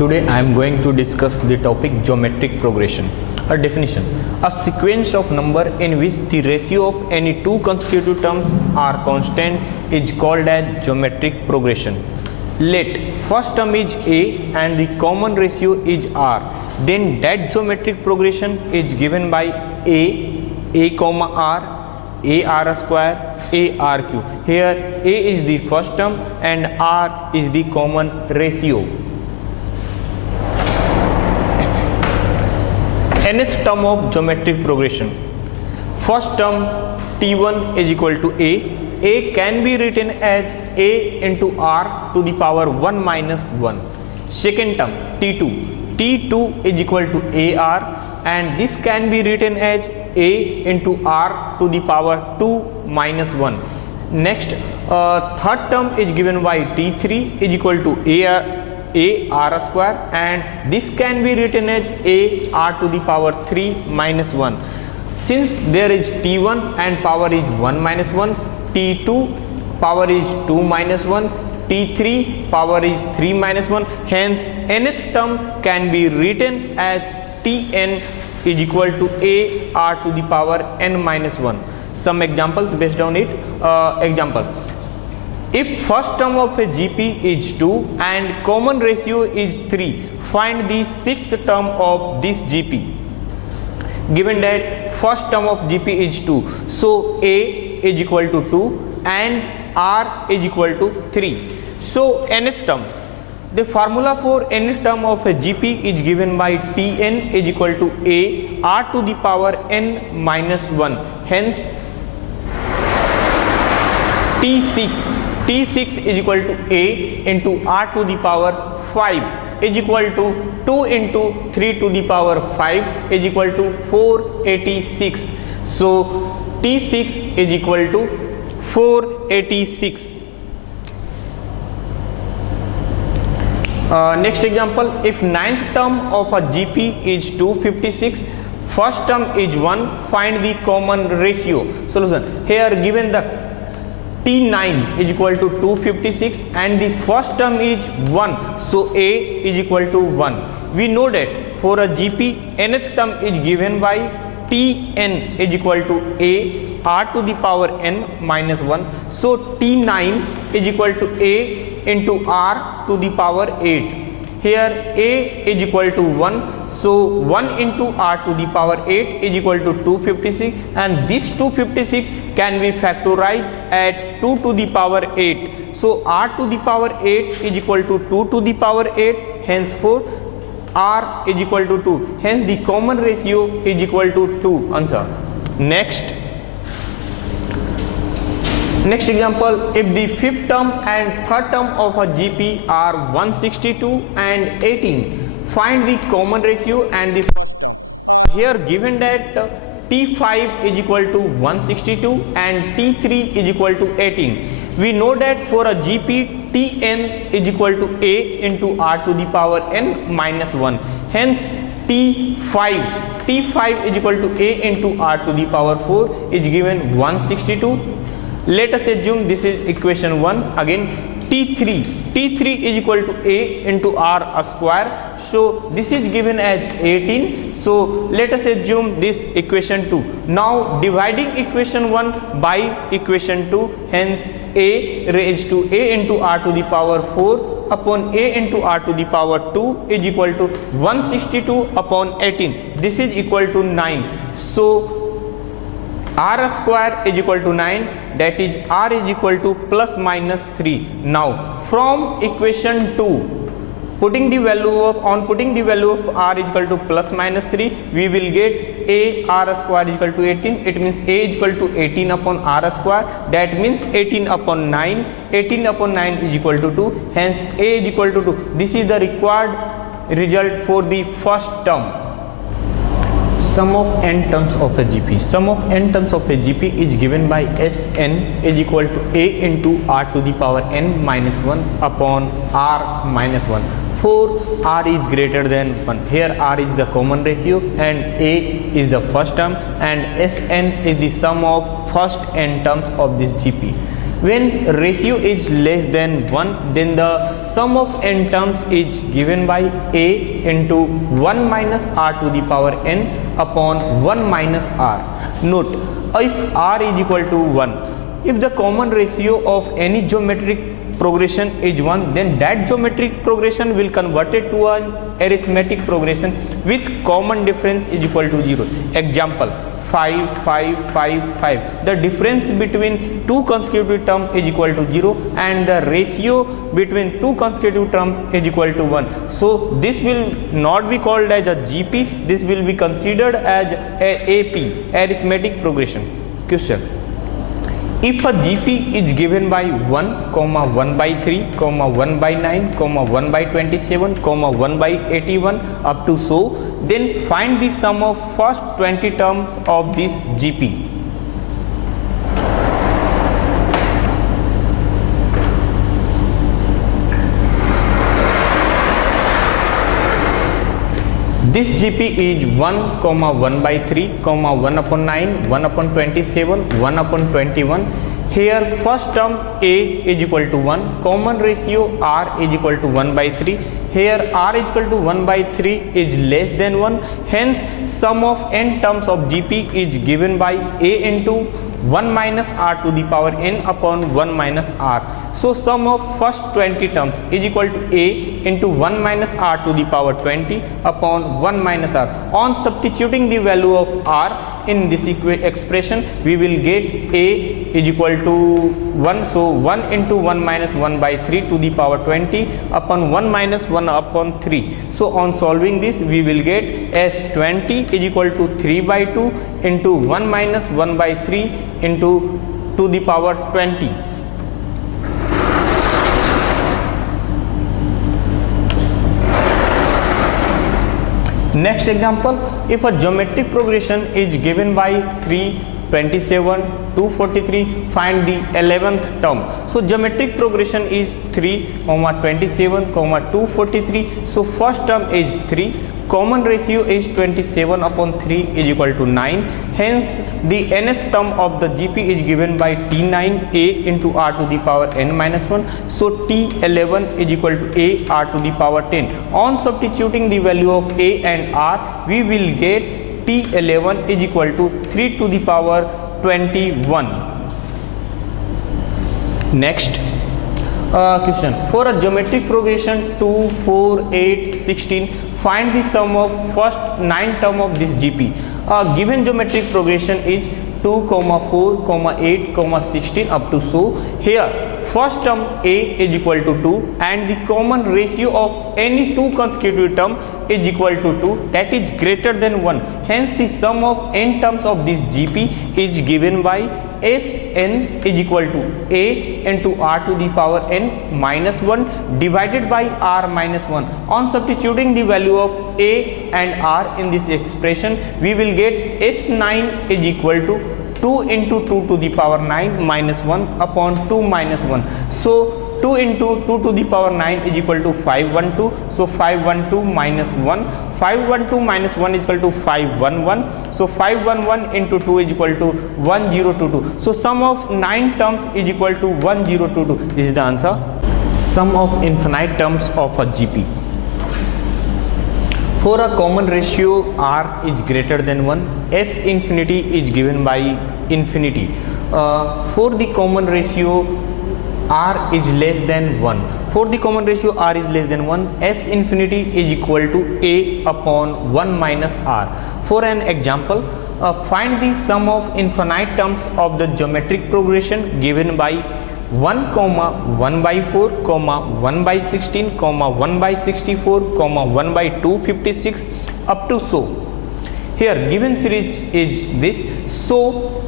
Today I am going to discuss the topic geometric progression. A definition: a sequence of number in which the ratio of any two consecutive terms are constant is called as geometric progression. Let first term is a and the common ratio is r, then that geometric progression is given by a comma r, a r square, a r cube. Here a is the first term and r is the common ratio. Nth term of geometric progression. First term t1 is equal to a can be written as a into r to the power 1 minus 1. Second term t2 is equal to ar and this can be written as a into r to the power 2 minus 1. Next, third term is given by t3 is equal to a r square and this can be written as a r to the power 3 minus 1. Since there is t1 and power is 1 minus 1, t2 power is 2 minus 1, t3 power is 3 minus 1, hence nth term can be written as tn is equal to a r to the power n minus 1. Some examples based on it. Example: if first term of a GP is 2 and common ratio is 3, find the sixth term of this GP. Given that first term of GP is 2, so a is equal to 2 and r is equal to 3. So nth term, the formula for nth term of a GP is given by Tn is equal to a r to the power n minus 1. Hence T6 is equal to a into r to the power 5 is equal to 2 into 3 to the power 5 is equal to 486. So T6 is equal to 486. Next example: if ninth term of a GP is 256, first term is 1, find the common ratio. Solution: here given the T9 is equal to 256 and the first term is 1, so a is equal to 1. We know that for a GP nth term is given by Tn is equal to a r to the power n minus 1, so T9 is equal to a into r to the power 8. Here a is equal to 1, so 1 into r to the power 8 is equal to 256 and this 256 can be factorized at 2 to the power 8. So r to the power 8 is equal to 2 to the power 8, henceforth r is equal to 2. Hence the common ratio is equal to 2. Answer. Next example: if the fifth term and third term of a GP are 162 and 18, find the common ratio. And the here given that T5 is equal to 162 and T3 is equal to 18, we know that for a GP Tn is equal to a into r to the power n minus 1. Hence T5 is equal to a into r to the power 4 is given 162. Let us assume this is equation 1. Again T3 is equal to a into r square, so this is given as 18. So let us assume this equation 2. Now dividing equation 1 by equation 2, hence a raised to a into r to the power 4 upon a into r to the power 2 is equal to 162 upon 18. This is equal to 9. So r square is equal to 9, that is r is equal to plus minus 3. Now from equation 2, putting the value of r is equal to plus minus 3, we will get a r square is equal to 18. It means a is equal to 18 upon r square, that means 18 upon 9. 18 upon 9 is equal to 2, hence a is equal to 2. This is the required result for the first term. Sum of n terms of a GP. Sum of n terms of a GP is given by Sn is equal to a into r to the power n minus 1 upon r minus 1. For r is greater than 1. Here r is the common ratio and a is the first term and Sn is the sum of first n terms of this GP. When ratio is less than 1, then the sum of n terms is given by a into 1 minus r to the power n upon 1 minus r. Note, if r is equal to 1, if the common ratio of any geometric progression is 1, then that geometric progression will convert it to an arithmetic progression with common difference is equal to 0. Example, 5, 5, 5, 5. The difference between two consecutive terms is equal to 0 and the ratio between two consecutive terms is equal to 1. So this will not be called as a GP, this will be considered as a AP, arithmetic progression. Question. If a GP is given by 1, 1 by 3, 1 by 9, 1 by 27, 1 by 81 up to so, then find the sum of first 20 terms of this GP. This GP is 1, 1 by 3, 1 upon 9, 1 upon 27, 1 upon 21. Here first term a is equal to 1, common ratio r is equal to 1 by 3. Here r is equal to 1 by 3 is less than 1, hence sum of n terms of GP is given by a into 1 minus r to the power n upon 1 minus r. So sum of first 20 terms is equal to a into 1 minus r to the power 20 upon 1 minus r. On substituting the value of r in this expression, we will get a is equal to 1. So 1 into 1 minus 1 by 3 to the power 20 upon 1 minus 1 upon 3. So on solving this, we will get as 20 is equal to 3 by 2 into 1 minus 1 by 3 into to the power 20. Next example, if a geometric progression is given by 3, 27, 243, find the 11th term. So geometric progression is 3, 27, 243. So first term is 3. Common ratio is 27 upon 3 is equal to 9. Hence the nth term of the GP is given by T9 a into r to the power n minus 1. So T11 is equal to a r to the power 10. On substituting the value of a and r, we will get T11 is equal to 3 to the power 21. Next question. For a geometric progression 2, 4, 8, 16, find the sum of first 9 term of this GP. Given geometric progression is 2, 4, 8, 16 up to so. Here first term a is equal to 2 and the common ratio of any two consecutive term is equal to 2, that is greater than 1. Hence the sum of n terms of this GP is given by Sn is equal to a into r to the power n minus 1 divided by r minus 1. On substituting the value of a and r in this expression, we will get S9 is equal to 2 into 2 to the power 9 minus 1 upon 2 minus 1. So 2 into 2 to the power 9 is equal to 512. So 512 minus 1. 512 minus 1 is equal to 511. So 511 into 2 is equal to 1022. So sum of 9 terms is equal to 1022. This is the answer. Sum of infinite terms of a GP. For a common ratio r is greater than 1, S infinity is given by infinity. For the common ratio r is less than 1. For the common ratio r is less than 1, S infinity is equal to a upon 1 minus r. For an example, find the sum of infinite terms of the geometric progression given by 1, 1 by 4, 1 by 16, 1 by 64, 1 by 256 up to so. Here given series is this. So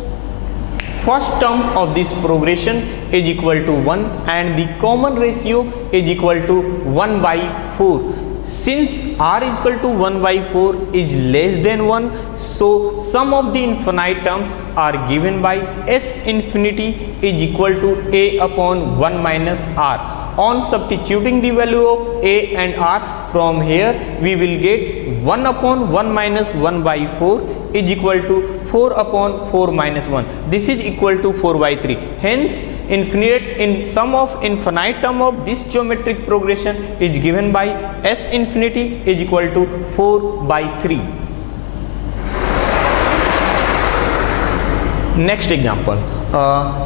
first term of this progression is equal to 1 and the common ratio is equal to 1 by 4. Since r is equal to 1 by 4 is less than 1, so sum of the infinite terms are given by S infinity is equal to a upon 1 minus r. On substituting the value of a and r from here, we will get 1 upon 1 minus 1 by 4 is equal to 4 upon 4 minus 1. This is equal to 4 by 3. Hence, in sum of infinite term of this geometric progression is given by S infinity is equal to 4 by 3. Next example,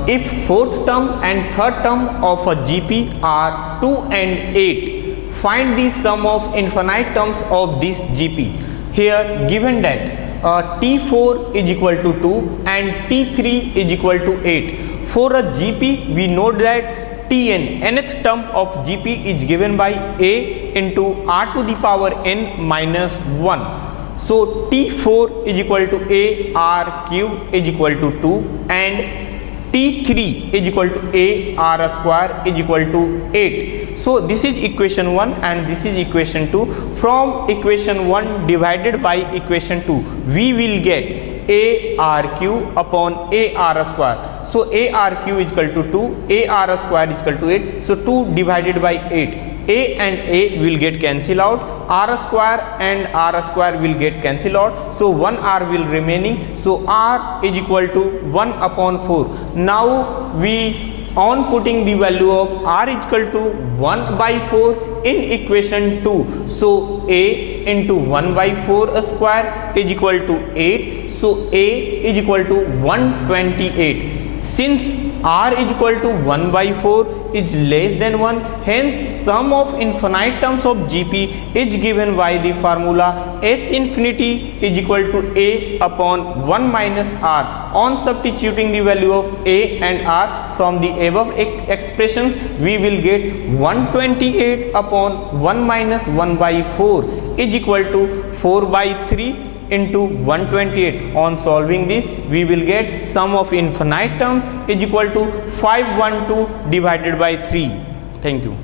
if fourth term and third term of a GP are 2 and 8, find the sum of infinite terms of this GP. Here given that T4 is equal to 2 and T3 is equal to 8. For a GP, we know that Tn, nth term of GP is given by A into R to the power n minus 1. So T4 is equal to A R cube is equal to 2 and T3 is equal to A R square is equal to 8. So this is equation 1 and this is equation 2. From equation 1 divided by equation 2, we will get A R cube upon A R square. So A R cube is equal to 2, A R square is equal to 8. So 2 divided by 8. A and A will get cancelled out, R square and R square will get cancelled out, so 1 R will remaining, so R is equal to 1 upon 4. Now we on putting the value of R is equal to 1 by 4 in equation 2, so A into 1 by 4 square is equal to 8, so A is equal to 128. Since R is equal to 1 by 4 is less than 1, hence sum of infinite terms of GP is given by the formula S infinity is equal to A upon 1 minus R. On substituting the value of A and R from the above expressions, we will get 128 upon 1 minus 1 by 4 is equal to 4 by 3 into 128. On solving this, we will get sum of infinite terms is equal to 512 divided by 3. Thank you.